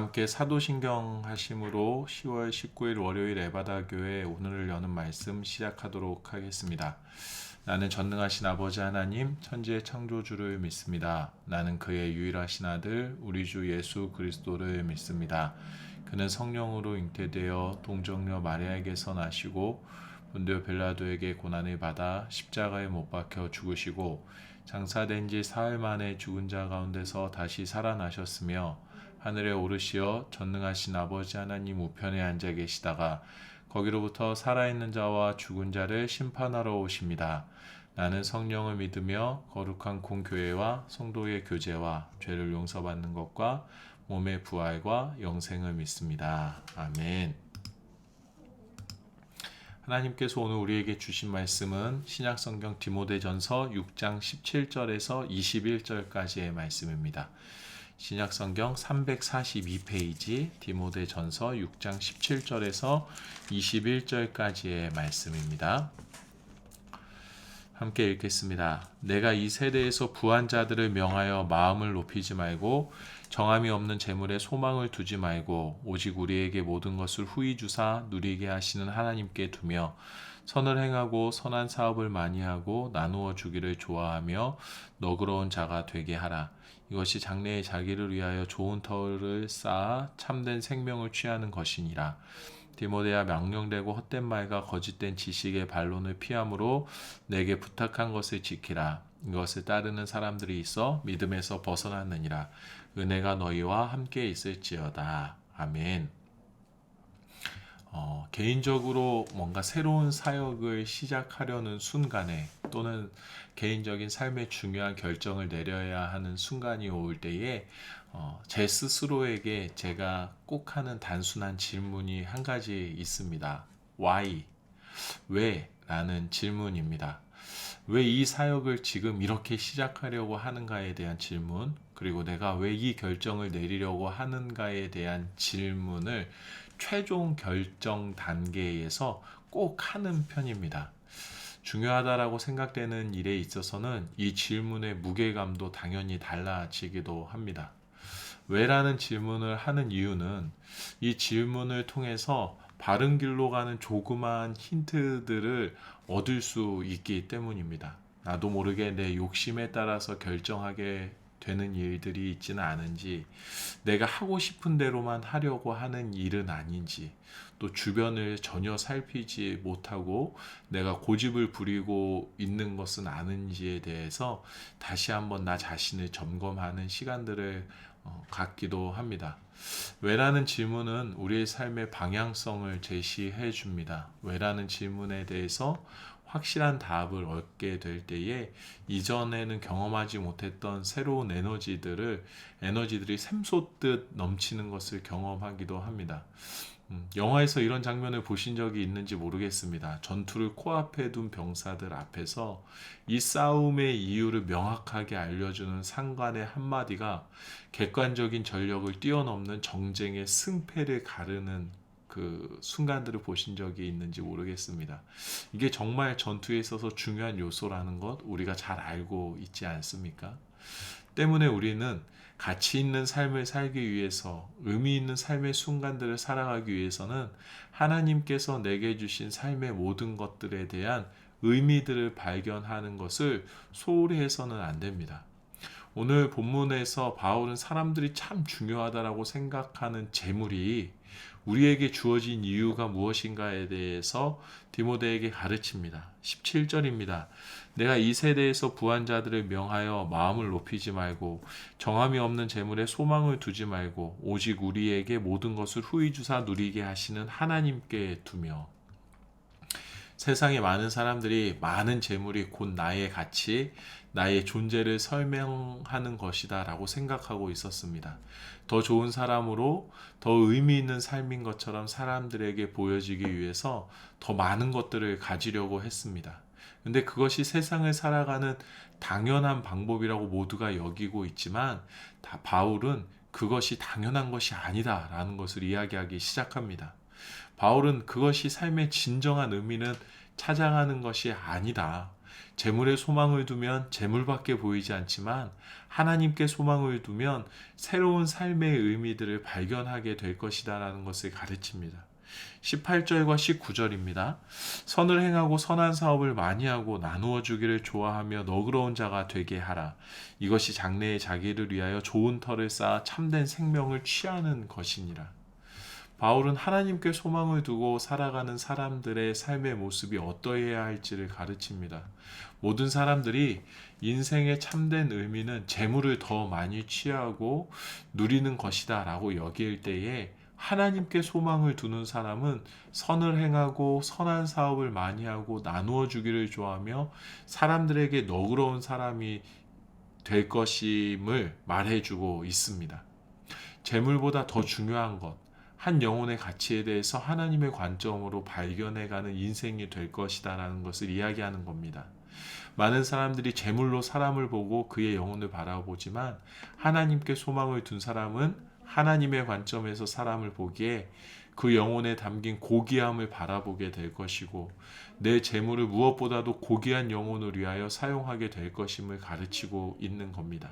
함께 사도신경 하심으로 10월 19일 월요일 에바다 교회 오늘을 여는 말씀 시작하도록 하겠습니다. 나는 전능하신 아버지 하나님 천지의 창조주를 믿습니다. 나는 그의 유일하신 아들 우리 주 예수 그리스도를 믿습니다. 그는 성령으로 잉태되어 동정녀 마리아에게서 나시고 본디오 빌라도에게 고난을 받아 십자가에 못 박혀 죽으시고 장사된 지 사흘 만에 죽은 자 가운데서 다시 살아나셨으며 하늘에 오르시어 전능하신 아버지 하나님 우편에 앉아 계시다가 거기로부터 살아있는 자와 죽은 자를 심판하러 오십니다. 나는 성령을 믿으며 거룩한 공교회와 성도의 교제와 죄를 용서받는 것과 몸의 부활과 영생을 믿습니다. 아멘. 하나님께서 오늘 우리에게 주신 말씀은 신약성경 디모데전서 6장 17절에서 21절까지의 말씀입니다. 신약성경 342페이지 디모데전서 6장 17절에서 21절까지의 말씀입니다. 함께 읽겠습니다. 내가 이 세대에서 부한 자들을 명하여 마음을 높이지 말고 정함이 없는 재물에 소망을 두지 말고 오직 우리에게 모든 것을 후히 주사 누리게 하시는 하나님께 두며 선을 행하고 선한 사업을 많이 하고 나누어 주기를 좋아하며 너그러운 자가 되게 하라. 이것이 장래의 자기를 위하여 좋은 터를 쌓아 참된 생명을 취하는 것이니라. 디모데야, 명령되고 헛된 말과 거짓된 지식의 반론을 피함으로 내게 부탁한 것을 지키라. 이것을 따르는 사람들이 있어 믿음에서 벗어났느니라. 은혜가 너희와 함께 있을지어다. 아멘. 개인적으로 뭔가 새로운 사역을 시작하려는 순간에 또는 개인적인 삶의 중요한 결정을 내려야 하는 순간이 올 때에 제 스스로에게 제가 꼭 하는 단순한 질문이 한 가지 있습니다. Why? 왜? 라는 질문입니다. 왜 이 사역을 지금 이렇게 시작하려고 하는가에 대한 질문, 그리고 내가 왜 이 결정을 내리려고 하는가에 대한 질문을 최종 결정 단계에서 꼭 하는 편입니다. 중요하다라고 생각되는 일에 있어서는 이 질문의 무게감도 당연히 달라지기도 합니다. 왜라는 질문을 하는 이유는 이 질문을 통해서 바른 길로 가는 조그마한 힌트들을 얻을 수 있기 때문입니다. 나도 모르게 내 욕심에 따라서 결정하게 되는 일들이 있지는 않은지, 내가 하고 싶은 대로만 하려고 하는 일은 아닌지, 또 주변을 전혀 살피지 못하고 내가 고집을 부리고 있는 것은 아닌지에 대해서 다시 한번 나 자신을 점검하는 시간들을 갖기도 합니다. 왜라는 질문은 우리의 삶의 방향성을 제시해 줍니다. 왜라는 질문에 대해서 확실한 답을 얻게 될 때에 이전에는 경험하지 못했던 새로운 에너지들이 샘솟듯 넘치는 것을 경험하기도 합니다. 영화에서 이런 장면을 보신 적이 있는지 모르겠습니다. 전투를 코앞에 둔 병사들 앞에서 이 싸움의 이유를 명확하게 알려주는 상관의 한마디가 객관적인 전력을 뛰어넘는 정쟁의 승패를 가르는 그 순간들을 보신 적이 있는지 모르겠습니다. 이게 정말 전투에 있어서 중요한 요소라는 것 우리가 잘 알고 있지 않습니까? 때문에 우리는 가치 있는 삶을 살기 위해서, 의미 있는 삶의 순간들을 살아가기 위해서는 하나님께서 내게 주신 삶의 모든 것들에 대한 의미들을 발견하는 것을 소홀히 해서는 안 됩니다. 오늘 본문에서 바울은 사람들이 참 중요하다라고 생각하는 재물이 우리에게 주어진 이유가 무엇인가에 대해서 디모데에게 가르칩니다. 17절입니다. 내가 이 세대에서 부한 자들을 명하여 마음을 높이지 말고 정함이 없는 재물에 소망을 두지 말고 오직 우리에게 모든 것을 후히 주사 누리게 하시는 하나님께 두며. 세상에 많은 사람들이 많은 재물이 곧 나의 가치, 나의 존재를 설명하는 것이다 라고 생각하고 있었습니다. 더 좋은 사람으로 더 의미 있는 삶인 것처럼 사람들에게 보여지기 위해서 더 많은 것들을 가지려고 했습니다. 근데 그것이 세상을 살아가는 당연한 방법이라고 모두가 여기고 있지만 바울은 그것이 당연한 것이 아니다 라는 것을 이야기하기 시작합니다. 바울은 그것이 삶의 진정한 의미는 찾아가는 것이 아니다. 재물에 소망을 두면 재물밖에 보이지 않지만 하나님께 소망을 두면 새로운 삶의 의미들을 발견하게 될 것이다라는 것을 가르칩니다. 18절과 19절입니다. 선을 행하고 선한 사업을 많이 하고 나누어 주기를 좋아하며 너그러운 자가 되게 하라. 이것이 장래에 자기를 위하여 좋은 터를 쌓아 참된 생명을 취하는 것이니라. 바울은 하나님께 소망을 두고 살아가는 사람들의 삶의 모습이 어떠해야 할지를 가르칩니다. 모든 사람들이 인생의 참된 의미는 재물을 더 많이 취하고 누리는 것이다 라고 여길 때에 하나님께 소망을 두는 사람은 선을 행하고 선한 사업을 많이 하고 나누어 주기를 좋아하며 사람들에게 너그러운 사람이 될 것임을 말해주고 있습니다. 재물보다 더 중요한 것, 한 영혼의 가치에 대해서 하나님의 관점으로 발견해가는 인생이 될 것이다라는 것을 이야기하는 겁니다. 많은 사람들이 재물로 사람을 보고 그의 영혼을 바라보지만 하나님께 소망을 둔 사람은 하나님의 관점에서 사람을 보기에 그 영혼에 담긴 고귀함을 바라보게 될 것이고 내 재물을 무엇보다도 고귀한 영혼을 위하여 사용하게 될 것임을 가르치고 있는 겁니다.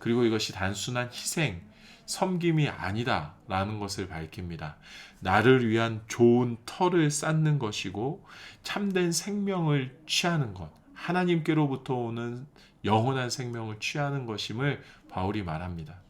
그리고 이것이 단순한 희생, 섬김이 아니다라는 것을 밝힙니다. 나를 위한 좋은 터를 쌓는 것이고 참된 생명을 취하는 것, 하나님께로부터 오는 영원한 생명을 취하는 것임을 바울이 말합니다.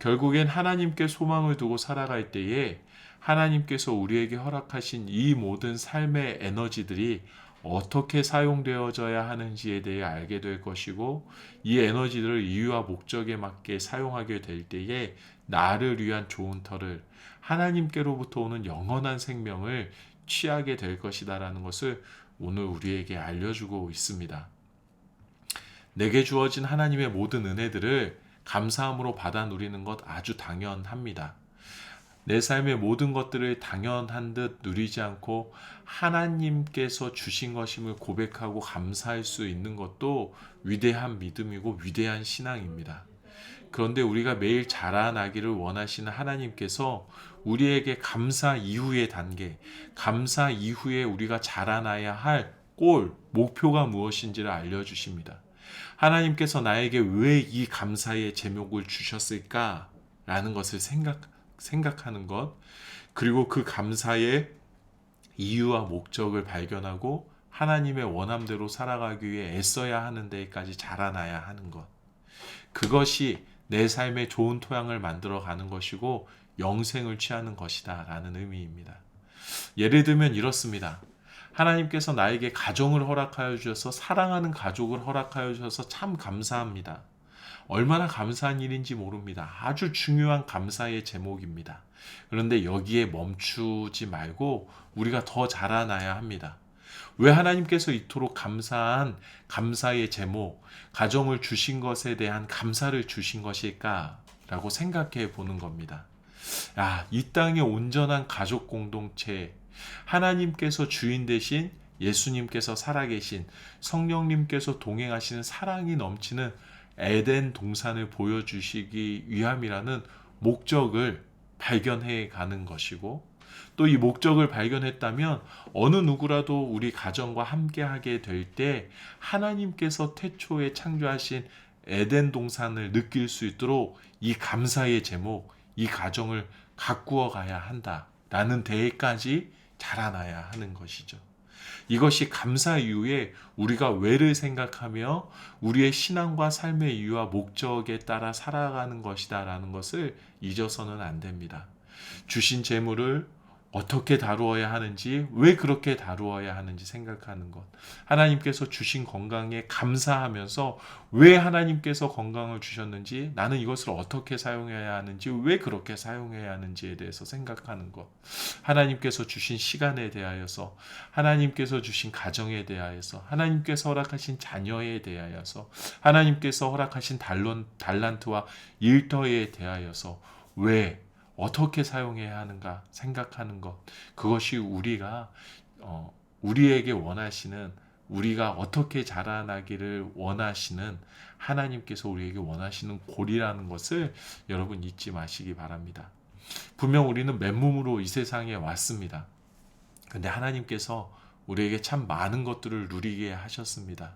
결국엔 하나님께 소망을 두고 살아갈 때에 하나님께서 우리에게 허락하신 이 모든 삶의 에너지들이 어떻게 사용되어져야 하는지에 대해 알게 될 것이고 이 에너지들을 이유와 목적에 맞게 사용하게 될 때에 나를 위한 좋은 터를 하나님께로부터 오는 영원한 생명을 취하게 될 것이다라는 것을 오늘 우리에게 알려주고 있습니다. 내게 주어진 하나님의 모든 은혜들을 감사함으로 받아 누리는 것 아주 당연합니다. 내 삶의 모든 것들을 당연한 듯 누리지 않고 하나님께서 주신 것임을 고백하고 감사할 수 있는 것도 위대한 믿음이고 위대한 신앙입니다. 그런데 우리가 매일 자라나기를 원하시는 하나님께서 우리에게 감사 이후의 단계, 감사 이후에 우리가 자라나야 할 골, 목표가 무엇인지를 알려주십니다. 하나님께서 나에게 왜 이 감사의 제목을 주셨을까? 라는 것을 생각하는 것, 그리고 그 감사의 이유와 목적을 발견하고 하나님의 원함대로 살아가기 위해 애써야 하는 데까지 자라나야 하는 것. 그것이 내 삶의 좋은 토양을 만들어 가는 것이고 영생을 취하는 것이다 라는 의미입니다. 예를 들면 이렇습니다. 하나님께서 나에게 가정을 허락하여 주셔서 사랑하는 가족을 허락하여 주셔서 참 감사합니다. 얼마나 감사한 일인지 모릅니다. 아주 중요한 감사의 제목입니다. 그런데 여기에 멈추지 말고 우리가 더 자라나야 합니다. 왜 하나님께서 이토록 감사한 감사의 제목, 가정을 주신 것에 대한 감사를 주신 것일까? 라고 생각해 보는 겁니다. 이 땅의 온전한 가족 공동체, 하나님께서 주인 되신 예수님께서 살아계신 성령님께서 동행하시는 사랑이 넘치는 에덴 동산을 보여주시기 위함이라는 목적을 발견해 가는 것이고 또 이 목적을 발견했다면 어느 누구라도 우리 가정과 함께하게 될 때 하나님께서 태초에 창조하신 에덴 동산을 느낄 수 있도록 이 감사의 제목, 이 가정을 가꾸어 가야 한다라는 데에까지 자라나야 하는 것이죠. 이것이 감사 이후에 우리가 왜를 생각하며 우리의 신앙과 삶의 이유와 목적에 따라 살아가는 것이다 라는 것을 잊어서는 안 됩니다. 주신 재물을 어떻게 다루어야 하는지, 왜 그렇게 다루어야 하는지 생각하는 것. 하나님께서 주신 건강에 감사하면서 왜 하나님께서 건강을 주셨는지, 나는 이것을 어떻게 사용해야 하는지, 왜 그렇게 사용해야 하는지에 대해서 생각하는 것. 하나님께서 주신 시간에 대하여서, 하나님께서 주신 가정에 대하여서, 하나님께서 허락하신 자녀에 대하여서, 하나님께서 허락하신 달란트와 일터에 대하여서 왜 어떻게 사용해야 하는가 생각하는 것, 그것이 우리가 우리에게 원하시는, 우리가 어떻게 자라나기를 원하시는 하나님께서 우리에게 원하시는 골이라는 것을 여러분 잊지 마시기 바랍니다. 분명 우리는 맨몸으로 이 세상에 왔습니다. 근데 하나님께서 우리에게 참 많은 것들을 누리게 하셨습니다.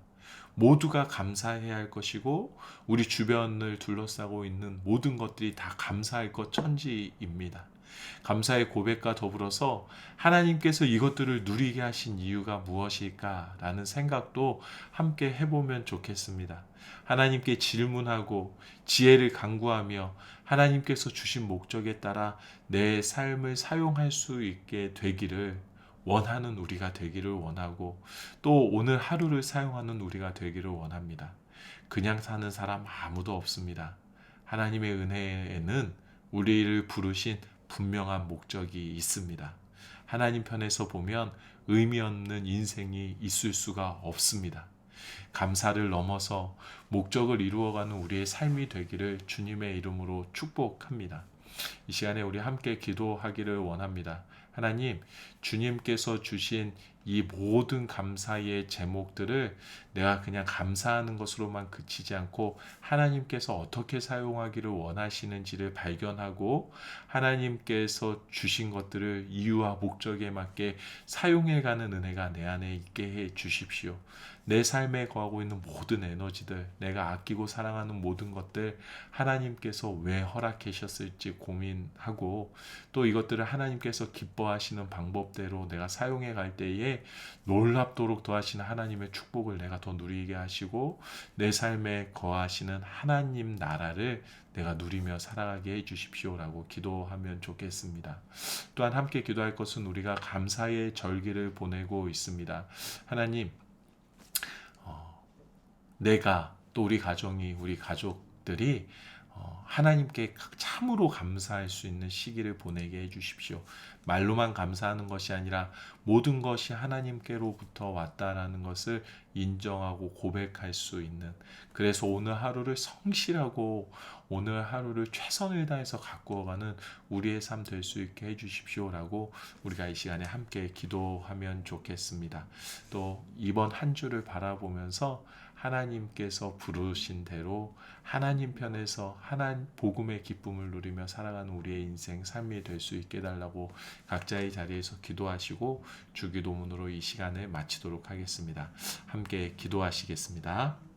모두가 감사해야 할 것이고 우리 주변을 둘러싸고 있는 모든 것들이 다 감사할 것 천지입니다. 감사의 고백과 더불어서 하나님께서 이것들을 누리게 하신 이유가 무엇일까라는 생각도 함께 해보면 좋겠습니다. 하나님께 질문하고 지혜를 간구하며 하나님께서 주신 목적에 따라 내 삶을 사용할 수 있게 되기를 원하는 우리가 되기를 원하고 또 오늘 하루를 사용하는 우리가 되기를 원합니다. 그냥 사는 사람 아무도 없습니다. 하나님의 은혜에는 우리를 부르신 분명한 목적이 있습니다. 하나님 편에서 보면 의미 없는 인생이 있을 수가 없습니다. 감사를 넘어서 목적을 이루어가는 우리의 삶이 되기를 주님의 이름으로 축복합니다. 이 시간에 우리 함께 기도하기를 원합니다. 하나님, 주님께서 주신 이 모든 감사의 제목들을 내가 그냥 감사하는 것으로만 그치지 않고 하나님께서 어떻게 사용하기를 원하시는지를 발견하고 하나님께서 주신 것들을 이유와 목적에 맞게 사용해가는 은혜가 내 안에 있게 해 주십시오. 내 삶에 거하고 있는 모든 에너지들, 내가 아끼고 사랑하는 모든 것들 하나님께서 왜 허락하셨을지 고민하고 또 이것들을 하나님께서 기뻐하시는 방법대로 내가 사용해 갈 때에 놀랍도록 더하시는 하나님의 축복을 내가 더 누리게 하시고 내 삶에 거하시는 하나님 나라를 내가 누리며 살아가게 해 주십시오라고 기도하면 좋겠습니다. 또한 함께 기도할 것은 우리가 감사의 절기를 보내고 있습니다. 하나님, 내가 또 우리 가정이 우리 가족들이 하나님께 참으로 감사할 수 있는 시기를 보내게 해주십시오. 말로만 감사하는 것이 아니라 모든 것이 하나님께로부터 왔다라는 것을 인정하고 고백할 수 있는, 그래서 오늘 하루를 성실하고 오늘 하루를 최선을 다해서 가꾸어가는 우리의 삶 될 수 있게 해주십시오라고 우리가 이 시간에 함께 기도하면 좋겠습니다. 또 이번 한 주를 바라보면서 하나님께서 부르신 대로 하나님 편에서 하나님 복음의 기쁨을 누리며 살아가는 우리의 인생 삶이 될 수 있게 해달라고 각자의 자리에서 기도하시고 주기도문으로 이 시간을 마치도록 하겠습니다. 함께 기도하시겠습니다.